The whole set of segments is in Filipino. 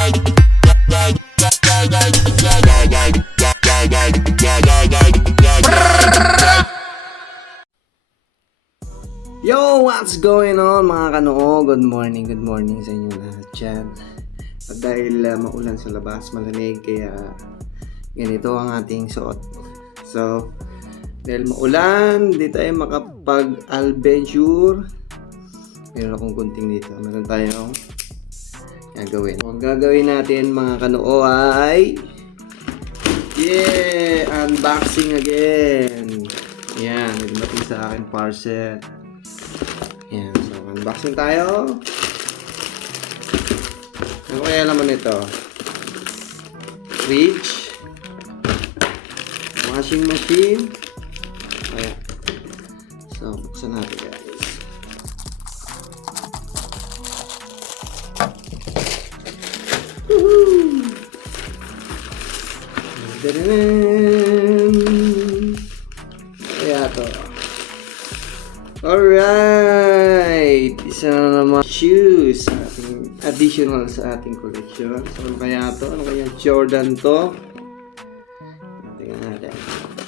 Yo, what's going on mga kanoo? Good morning sa inyo lahat dyan. At dahil maulan sa labas, malamig, kaya ganito ang ating suot. So, dahil maulan, di tayo makapag-adventure. Meron akong kunting dito. Meron tayong gagawin. Ang gagawin natin mga kanoo ay unboxing again. Yan, nagdating sa akin parcel. Yan, so unboxing tayo. Ano kaya naman ito? Fridge, washing machine. Ayan. So, buksan natin guys. Woohoo! Kaya ito. Alright! Isa na naman shoes sa ating, additional sa ating collection. So, ano kaya ito? Ano kaya Jordan to? Tingnan natin.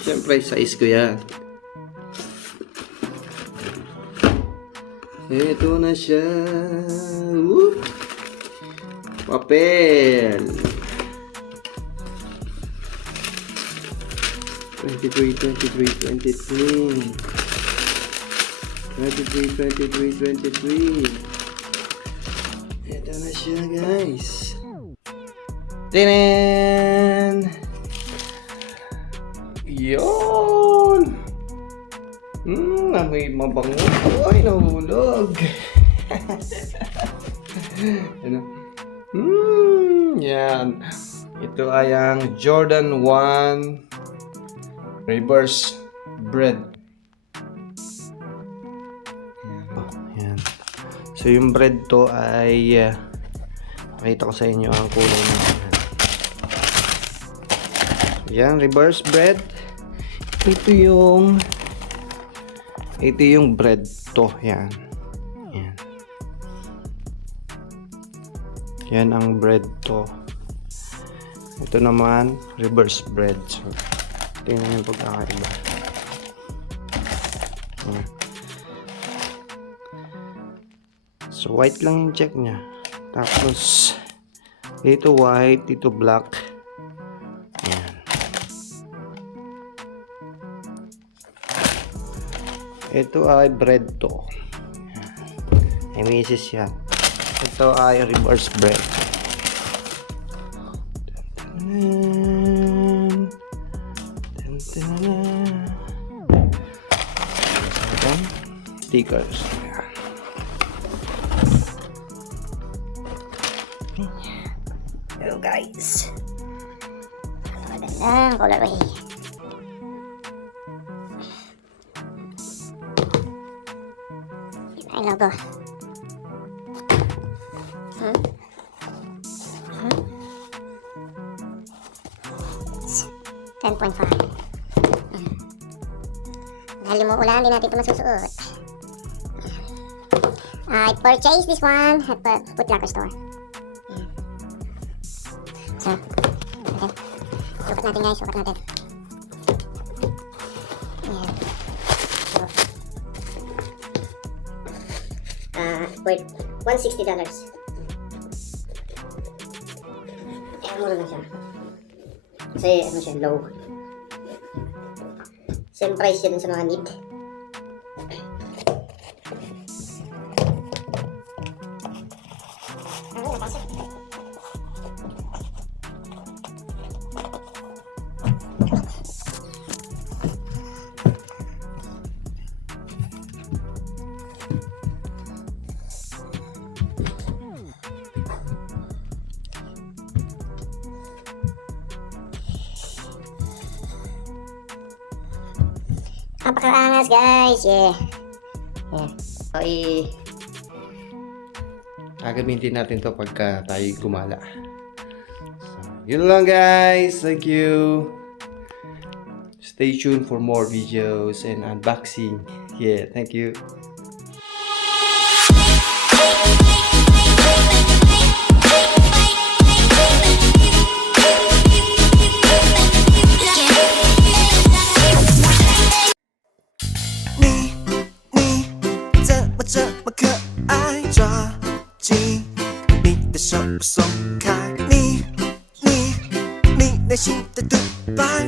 Siyempre, size ko yan. Ito na siya. Woo! Papel. 23. 23. Ito na siya guys. Tinen! Yun! May mabango. Ay, nahulog. Ano? Yan. Ito ay ang Jordan 1 Reverse Bred. Yan. So yung bread to ay pakita ko sa inyo ang kulay niya. Yan, reverse bread. Ito yung bread to. Yan. Yan ang bread to. Ito naman reverse bread. So, tingnan yung pagkakaiba. Yan. So, white lang yung check niya. Tapos, dito white, dito black. Ayan. Ito ay bread to. Ay, misis yan. Ito ay reverse bread. Stickers. Hello guys. Magandang colorway. Yan ang logo. 10.5. Dahil umuulan, hindi natin ito masusuot. I purchased this one at Foot Locker store. So, okay. Sukat natin guys, sukat natin. Ayan. So, worth $160. Ayan, mura lang siya. Kasi ano siya, low. Same price siya dun sa mga need. Napakaangas guys, yeah. So, gagamitin natin to pagka tayo gumala. So, yun lang guys. Thank you. Stay tuned for more videos and unboxing. Yeah, thank you. 这么可爱，抓紧你的手不松开，你内心的独白。